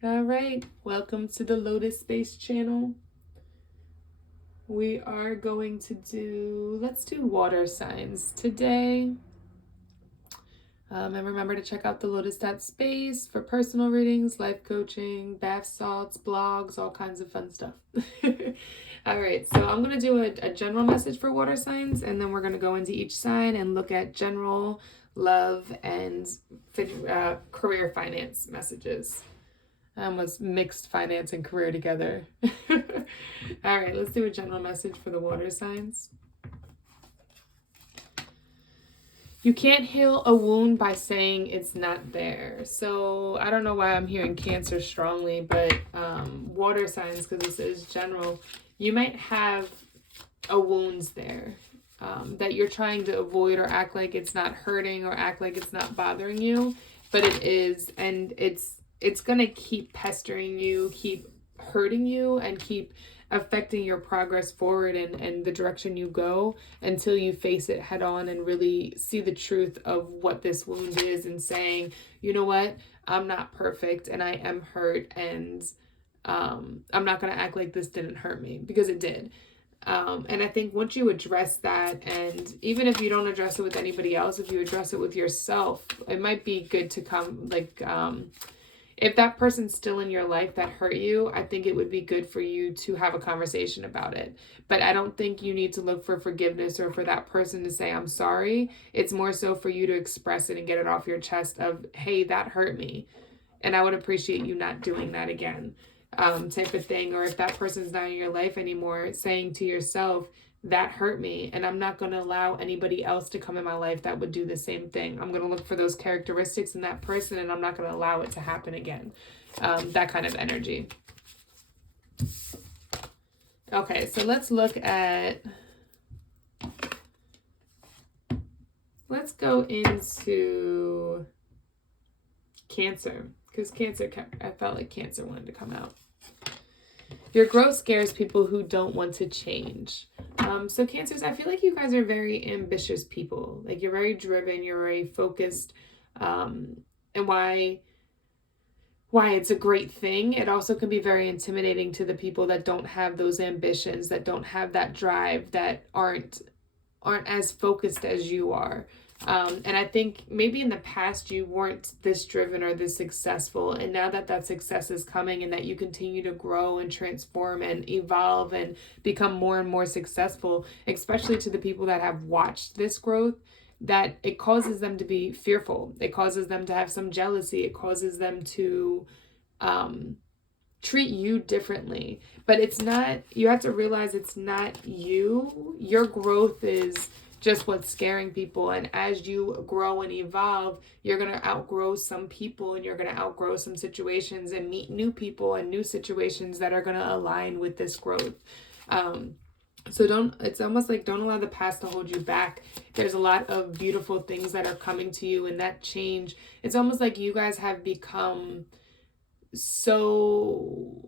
All right, welcome to the LotusSpace channel. We are going to let's do water signs today. And remember to check out TheLotus.Space for personal readings, life coaching, bath salts, blogs, all kinds of fun stuff. All right, so I'm going to do a general message for water signs, and then we're going to go into each sign and look at general love and career finance messages. I almost mixed finance and career together. All right, let's do a general message for the water signs. You can't heal a wound by saying it's not there. So I don't know why I'm hearing Cancer strongly, but water signs, because this is general, you might have a wound there that you're trying to avoid or act like it's not hurting or act like it's not bothering you, but it is, and it's going to keep pestering you, keep hurting you, and keep affecting your progress forward and the direction you go until you face it head on and really see the truth of what this wound is and saying, you know what, I'm not perfect and I am hurt, and I'm not going to act like this didn't hurt me, because it did. And I think once you address that, and even if you don't address it with anybody else, if you address it with yourself, it might be good to come, like, if that person's still in your life that hurt you, I think it would be good for you to have a conversation about it. But I don't think you need to look for forgiveness or for that person to say, I'm sorry. It's more so for you to express it and get it off your chest of, hey, that hurt me, and I would appreciate you not doing that again, type of thing. Or if that person's not in your life anymore, saying to yourself, that hurt me, and I'm not going to allow anybody else to come in my life that would do the same thing. I'm going to look for those characteristics in that person, and I'm not going to allow it to happen again. That kind of energy. Okay, so let's look at, let's go into Cancer, because Cancer, I felt like Cancer wanted to come out. Your growth scares people who don't want to change. So Cancers, I feel like you guys are very ambitious people. Like, you're very driven, you're very focused. And why it's a great thing, it also can be very intimidating to the people that don't have those ambitions, that don't have that drive, that aren't as focused as you are. And I think maybe in the past you weren't this driven or this successful, and now that success is coming and that you continue to grow and transform and evolve and become more and more successful, especially to the people that have watched this growth, that it causes them to be fearful. It causes them to have some jealousy. It causes them to treat you differently. But it's not, you have to realize it's not you. Your growth is just what's scaring people. And as you grow and evolve, you're going to outgrow some people, and you're going to outgrow some situations and meet new people and new situations that are going to align with this growth. So it's almost like, don't allow the past to hold you back. There's a lot of beautiful things that are coming to you, and that change, it's almost like you guys have become so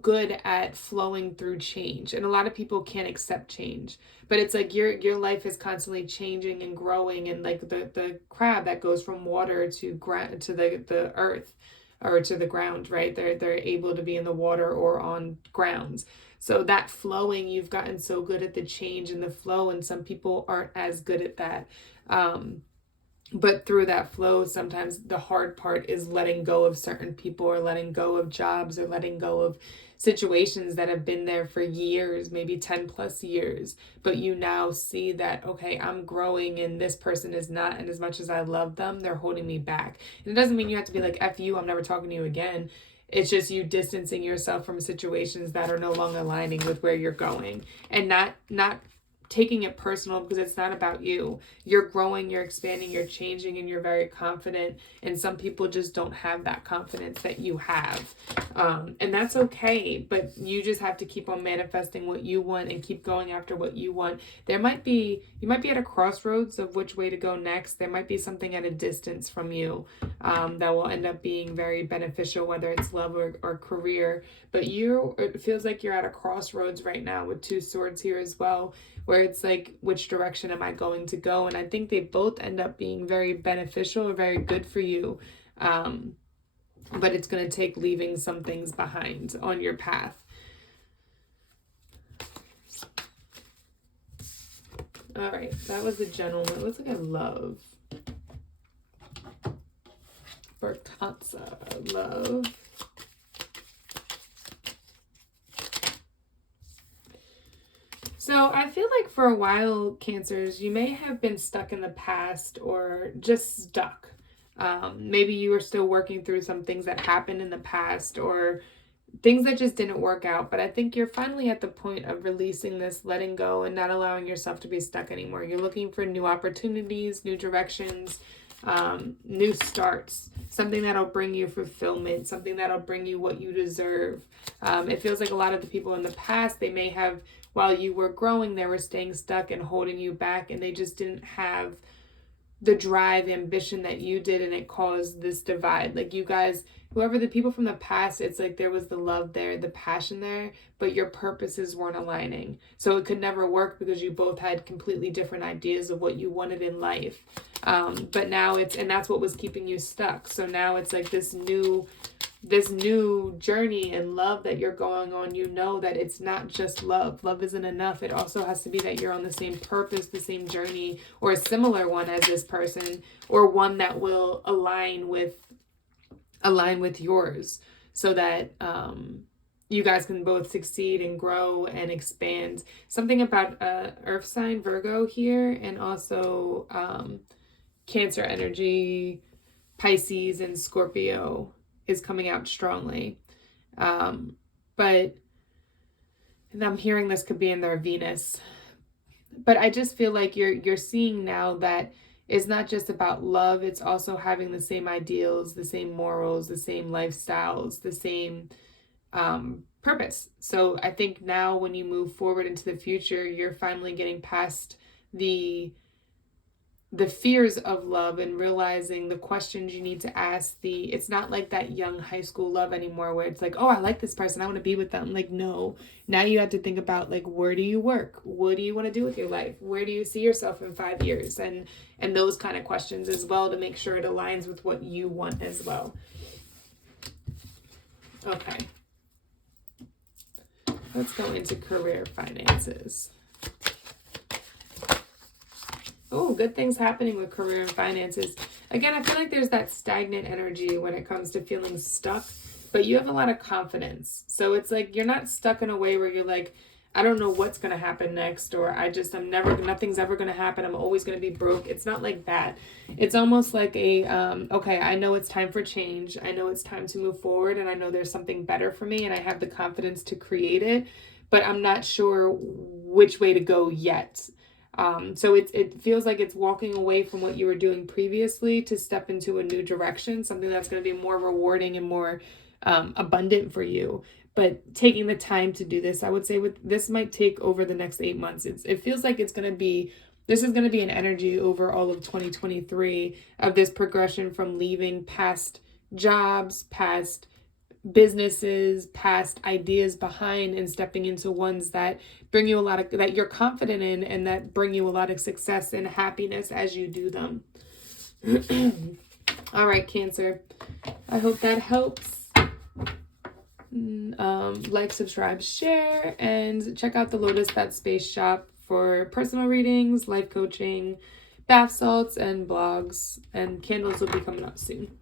good at flowing through change, and a lot of people can't accept change, but it's like your life is constantly changing and growing, and like the crab that goes from water to ground, to the earth, or to the ground, right? They're able to be in the water or on grounds. So that flowing, you've gotten so good at the change and the flow, and some people aren't as good at that. But through that flow, sometimes the hard part is letting go of certain people, or letting go of jobs, or letting go of situations that have been there for years, maybe 10 plus years. But you now see that, okay, I'm growing and this person is not. And as much as I love them, they're holding me back. And it doesn't mean you have to be like, F you, I'm never talking to you again. It's just you distancing yourself from situations that are no longer aligning with where you're going, and not taking it personal, because it's not about you. You're growing, you're expanding, you're changing, and you're very confident. And some people just don't have that confidence that you have. And that's okay, but you just have to keep on manifesting what you want and keep going after what you want. You might be at a crossroads of which way to go next. There might be something at a distance from you that will end up being very beneficial, whether it's love or career. But it feels like you're at a crossroads right now with 2 swords here as well, where it's like, which direction am I going to go? And I think they both end up being very beneficial or very good for you. but it's going to take leaving some things behind on your path. All right, that was the gentleman. It looks like I love. Bertazza, love. So I feel like for a while, Cancers, you may have been stuck in the past or just stuck. Maybe you were still working through some things that happened in the past or things that just didn't work out. But I think you're finally at the point of releasing this, letting go, and not allowing yourself to be stuck anymore. You're looking for new opportunities, new directions, new starts, something that'll bring you fulfillment, something that'll bring you what you deserve. It feels like a lot of the people in the past, they may have, while you were growing, they were staying stuck and holding you back, and they just didn't have the drive, ambition that you did, and it caused this divide. Like you guys, whoever the people from the past, it's like there was the love there, the passion there, but your purposes weren't aligning. So it could never work because you both had completely different ideas of what you wanted in life. But now and that's what was keeping you stuck. So now it's like this new journey and love that you're going on. You know that it's not just love. Love isn't enough. It also has to be that you're on the same purpose, the same journey, or a similar one as this person, or one that will align with yours, so that you guys can both succeed and grow and expand. Something about earth sign Virgo here, and also Cancer energy, Pisces and Scorpio is coming out strongly. But, and I'm hearing this could be in their Venus, but I just feel like you're seeing now that it's not just about love, it's also having the same ideals, the same morals, the same lifestyles, the same purpose. So I think now when you move forward into the future, you're finally getting past the fears of love and realizing the questions you need to ask. It's not like that young high school love anymore where it's like, oh, I like this person, I want to be with them. Like, no, now you have to think about, like, where do you work? What do you want to do with your life? Where do you see yourself in 5 years? And those kind of questions as well, to make sure it aligns with what you want as well. Okay. Let's go into career finances. Oh, good things happening with career and finances. Again, I feel like there's that stagnant energy when it comes to feeling stuck, but you have a lot of confidence. So it's like you're not stuck in a way where you're like, I don't know what's going to happen next, or nothing's ever going to happen. I'm always going to be broke. It's not like that. It's almost like okay, I know it's time for change. I know it's time to move forward, and I know there's something better for me, and I have the confidence to create it, but I'm not sure which way to go yet. So it feels like it's walking away from what you were doing previously to step into a new direction, something that's going to be more rewarding and more abundant for you. But taking the time to do this, I would say this might take over the next 8 months. It feels like this is going to be an energy over all of 2023 of this progression from leaving past jobs, past businesses, past ideas behind, and stepping into ones that bring you that you're confident in, and that bring you a lot of success and happiness as you do them. All right, Cancer, I hope that helps. Like, subscribe, share, and check out the Lotus.Space shop for personal readings, life coaching, bath salts, and blogs, and candles will be coming up soon.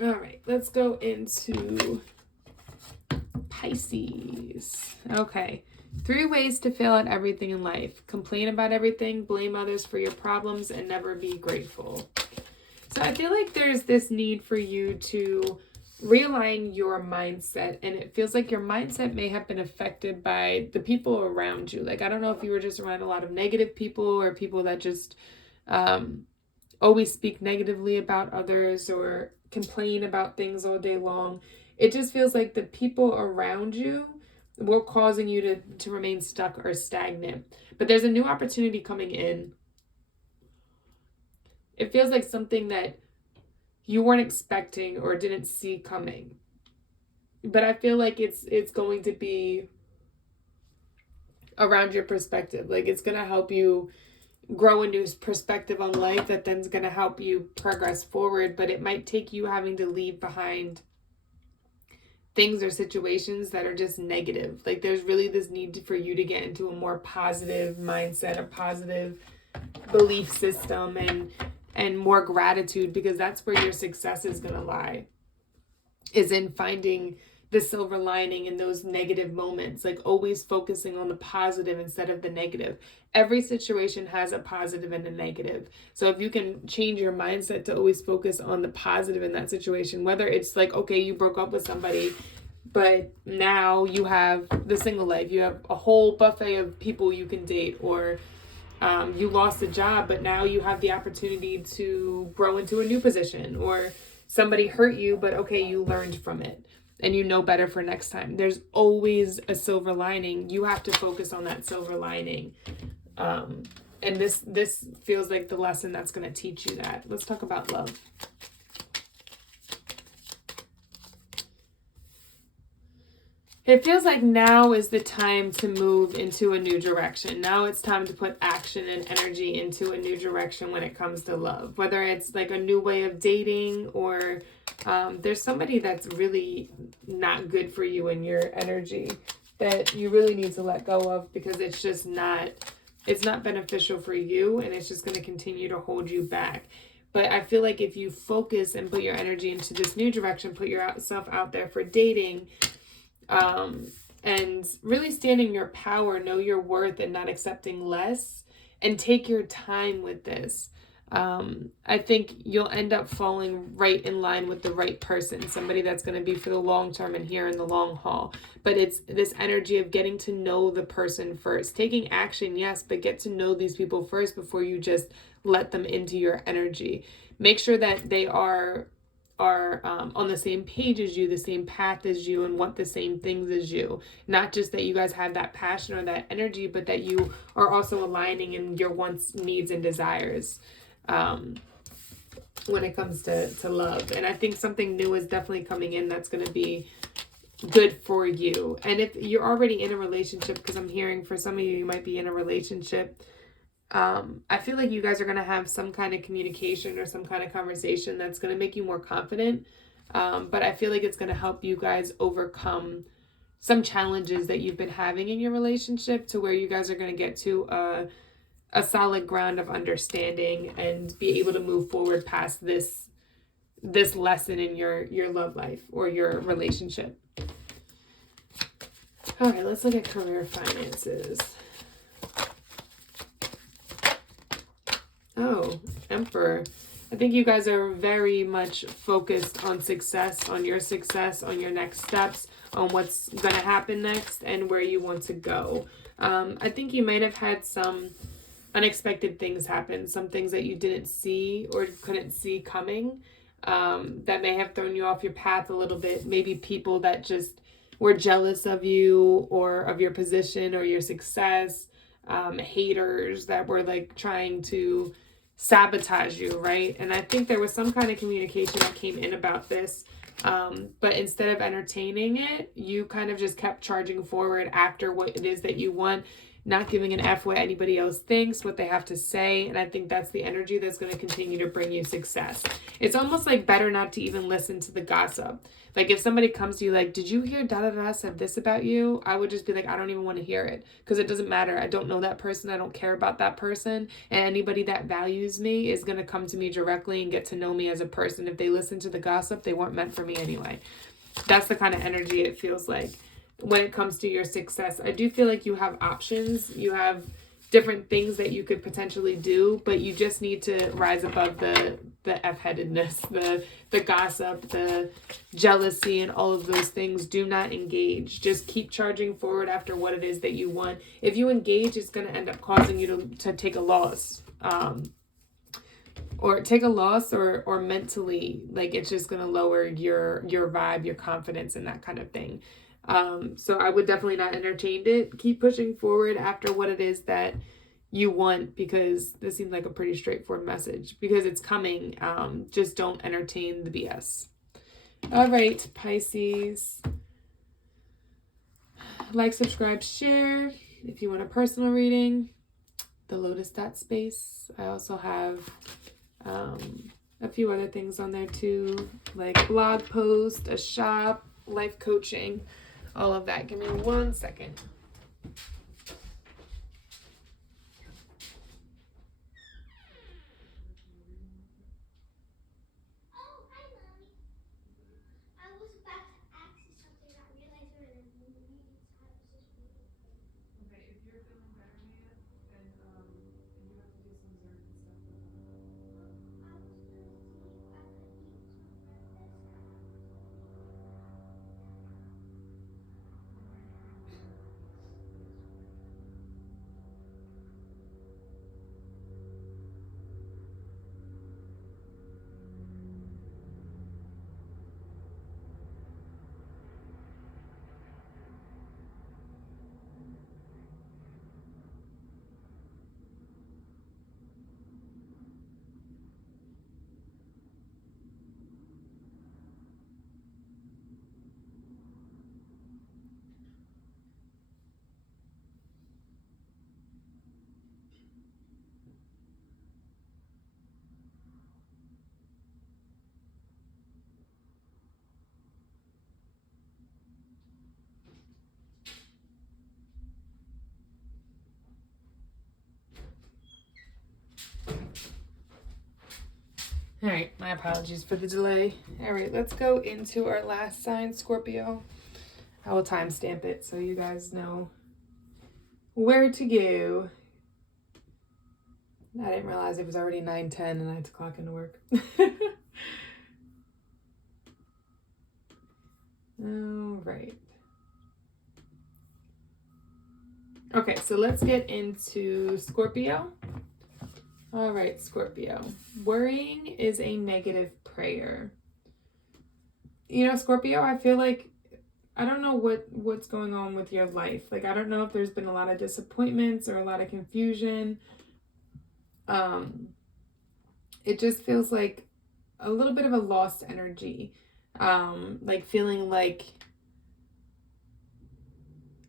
All right, let's go into Pisces. Okay, 3 ways to fail at everything in life: complain about everything, blame others for your problems, and never be grateful. So I feel like there's this need for you to realign your mindset, and it feels like your mindset may have been affected by the people around you. Like, I don't know if you were just around a lot of negative people, or people that just always speak negatively about others or complain about things all day long. It just feels like the people around you were causing you to remain stuck or stagnant. But there's a new opportunity coming in. It feels like something that you weren't expecting or didn't see coming. But I feel like it's going to be around your perspective. Like, it's going to help you grow a new perspective on life that then's going to help you progress forward. But it might take you having to leave behind things or situations that are just negative. Like there's really this need for you to get into a more positive mindset, a positive belief system, and more gratitude, because that's where your success is going to lie, is in finding the silver lining in those negative moments, like always focusing on the positive instead of the negative. Every situation has a positive and a negative. So if you can change your mindset to always focus on the positive in that situation, whether it's like, okay, you broke up with somebody, but now you have the single life, you have a whole buffet of people you can date, or you lost a job, but now you have the opportunity to grow into a new position, or somebody hurt you, but okay, you learned from it and you know better for next time. There's always a silver lining. You have to focus on that silver lining. And this feels like the lesson that's going to teach you that. Let's talk about love. It feels like now is the time to move into a new direction. Now it's time to put action and energy into a new direction when it comes to love. Whether it's like a new way of dating, or there's somebody that's really not good for you in your energy that you really need to let go of, because it's just not, it's not beneficial for you, and it's just going to continue to hold you back. But I feel like if you focus and put your energy into this new direction, put yourself out there for dating, and really stand in your power, know your worth and not accepting less, and take your time with this. I think you'll end up falling right in line with the right person, somebody that's going to be for the long term and here in the long haul. But it's this energy of getting to know the person first, taking action, yes, but get to know these people first before you just let them into your energy. Make sure that they are on the same page as you, the same path as you, and want the same things as you. Not just that you guys have that passion or that energy, but that you are also aligning in your wants, needs, and desires when it comes to love. And I think something new is definitely coming in that's going to be good for you. And if you're already in a relationship, because I'm hearing for some of you, you might be in a relationship, I feel like you guys are going to have some kind of communication or some kind of conversation that's going to make you more confident. But I feel like it's going to help you guys overcome some challenges that you've been having in your relationship, to where you guys are going to get to a solid ground of understanding and be able to move forward past this lesson in your love life or your relationship. All right, let's look at career finances. Oh, Emperor. I think you guys are very much focused on success, on your next steps, on what's going to happen next, and where you want to go. I think you might have had some unexpected things happen, some things that you didn't see or couldn't see coming, that may have thrown you off your path a little bit. Maybe people that just were jealous of you or of your position or your success, haters that were like trying to sabotage you, right? And I think there was some kind of communication that came in about this, but instead of entertaining it, you kind of just kept charging forward after what it is that you want, not giving an F what anybody else thinks, what they have to say. And I think that's the energy that's going to continue to bring you success. It's almost like better not to even listen to the gossip. Like if somebody comes to you like, did you hear da-da-da said this about you? I would just be like, I don't even want to hear it, because it doesn't matter. I don't know that person. I don't care about that person. And anybody that values me is going to come to me directly and get to know me as a person. If they listen to the gossip, they weren't meant for me anyway. That's the kind of energy it feels like when it comes to your success. I do feel like you have options. You have different things that you could potentially do, but you just need to rise above the F-headedness, the gossip, the jealousy, and all of those things. Do not engage. Just keep charging forward after what it is that you want. If you engage, it's going to end up causing you to take a loss. Or take a loss, or mentally, like it's just going to lower your vibe, your confidence, and that kind of thing. So I would definitely not entertain it. Keep pushing forward after what it is that you want, because this seems like a pretty straightforward message, because it's coming. Just don't entertain the BS. All right, Pisces. Like, subscribe, share if you want a personal reading. TheLotus.Space. I also have a few other things on there too, like blog post, a shop, life coaching, all of that. Give me 1 second. All right, my apologies for the delay. All right, let's go into our last sign, Scorpio. I will timestamp it so you guys know where to go. I didn't realize it was already 9:10 and I had to clock into work. All right. Okay, so let's get into Scorpio. All right, Scorpio. Worrying is a negative prayer. You know, Scorpio, I feel like, I don't know what's going on with your life. Like, I don't know if there's been a lot of disappointments or a lot of confusion. It just feels like a little bit of a lost energy. Like feeling like,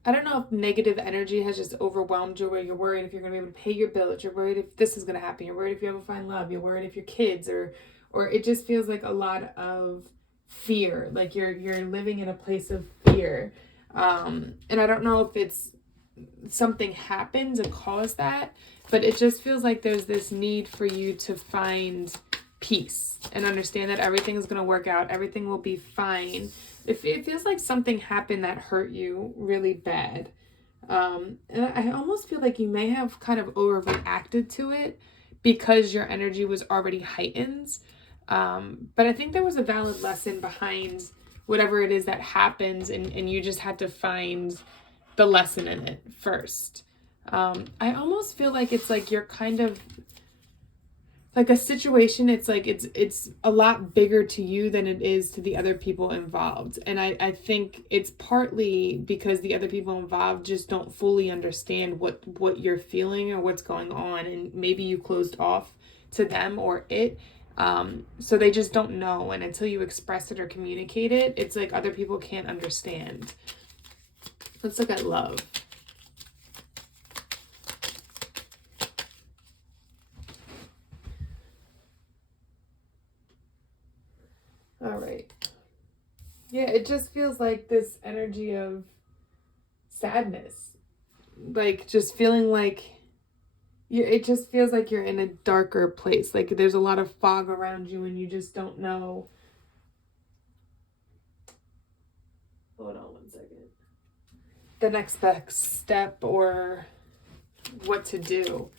I don't know if negative energy has just overwhelmed you, where you're worried if you're going to be able to pay your bills. You're worried if this is going to happen. You're worried if you ever find love. You're worried if your kids, or it just feels like a lot of fear. Like you're living in a place of fear. And I don't know if it's something happened to cause that, but it just feels like there's this need for you to find peace and understand that everything is going to work out. Everything will be fine. It feels like something happened that hurt you really bad. And I almost feel like you may have kind of overreacted to it because your energy was already heightened. But I think there was a valid lesson behind whatever it is that happens, and you just had to find the lesson in it first. I almost feel like it's like you're kind of like a situation, it's like it's a lot bigger to you than it is to the other people involved. And I think it's partly because the other people involved just don't fully understand what you're feeling or what's going on, and maybe you closed off to them or it. So they just don't know, and until you express it or communicate it, it's like other people can't understand. Let's look at love. All right. Yeah, it just feels like this energy of sadness. Like just feeling like it just feels like you're in a darker place. Like there's a lot of fog around you and you just don't know. Hold on 1 second. The next best step or what to do.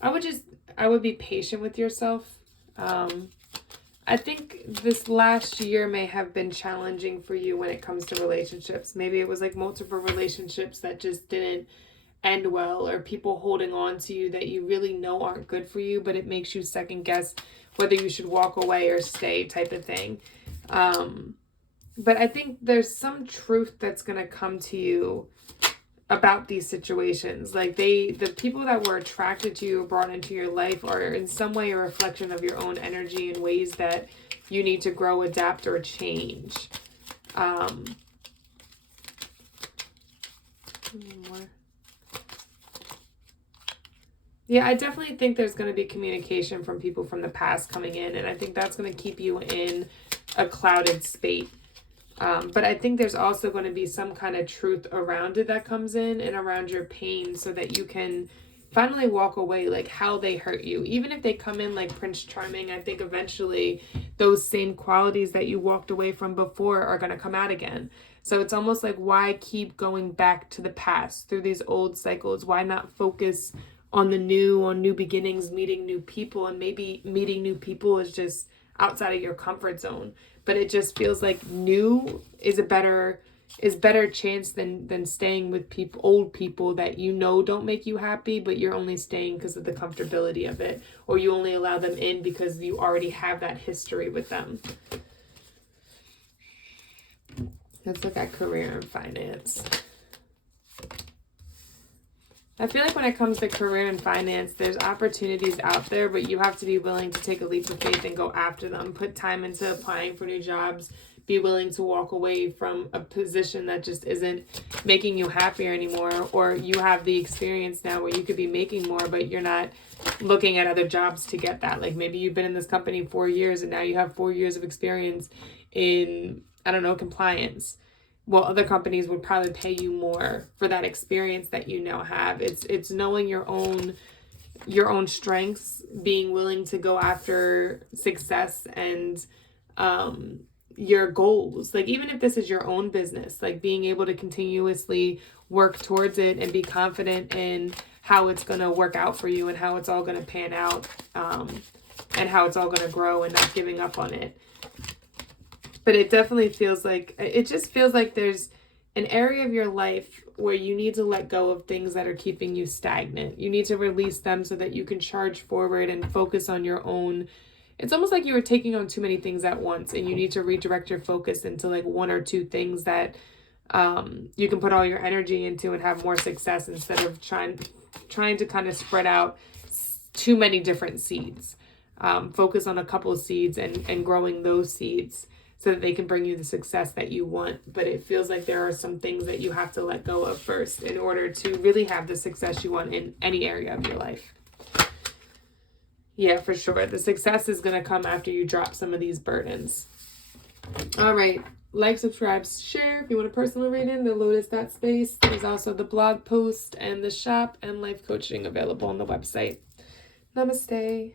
I would be patient with yourself. I think this last year may have been challenging for you when it comes to relationships. Maybe it was like multiple relationships that just didn't end well, or people holding on to you that you really know aren't good for you, but it makes you second guess whether you should walk away or stay, type of thing. But I think there's some truth that's going to come to you about these situations. Like the people that were attracted to you or brought into your life are in some way a reflection of your own energy in ways that you need to grow, adapt, or change. Yeah, I definitely think there's going to be communication from people from the past coming in, and I think that's going to keep you in a clouded state. But I think there's also going to be some kind of truth around it that comes in and around your pain so that you can finally walk away, like how they hurt you. Even if they come in like Prince Charming, I think eventually those same qualities that you walked away from before are going to come out again. So it's almost like, why keep going back to the past through these old cycles? Why not focus on the new, on new beginnings, meeting new people? And maybe meeting new people is just outside of your comfort zone. But it just feels like new is better chance than staying with people, old people that you know don't make you happy, but you're only staying because of the comfortability of it, or you only allow them in because you already have that history with them. Let's look at career and finance. I feel like when it comes to career and finance, there's opportunities out there, but you have to be willing to take a leap of faith and go after them. Put time into applying for new jobs. Be willing to walk away from a position that just isn't making you happier anymore, or you have the experience now where you could be making more, but you're not looking at other jobs to get that. Like maybe you've been in this company 4 years and now you have 4 years of experience in, I don't know, compliance. Well, other companies would probably pay you more for that experience that you now have. It's knowing your own strengths, being willing to go after success and your goals. Like even if this is your own business, like being able to continuously work towards it and be confident in how it's going to work out for you and how it's all going to pan out, and how it's all going to grow, and not giving up on it. But it definitely feels like, it just feels like there's an area of your life where you need to let go of things that are keeping you stagnant. You need to release them so that you can charge forward and focus on your own. It's almost like you were taking on too many things at once, and you need to redirect your focus into like 1 or 2 things that you can put all your energy into and have more success, instead of trying to kind of spread out too many different seeds. Focus on a couple of seeds and growing those seeds so that they can bring you the success that you want. But it feels like there are some things that you have to let go of first in order to really have the success you want in any area of your life. Yeah, for sure. The success is going to come after you drop some of these burdens. All right. Like, subscribe, share. If you want a personal reading, TheLotus.Space. There's also the blog post and the shop and life coaching available on the website. Namaste.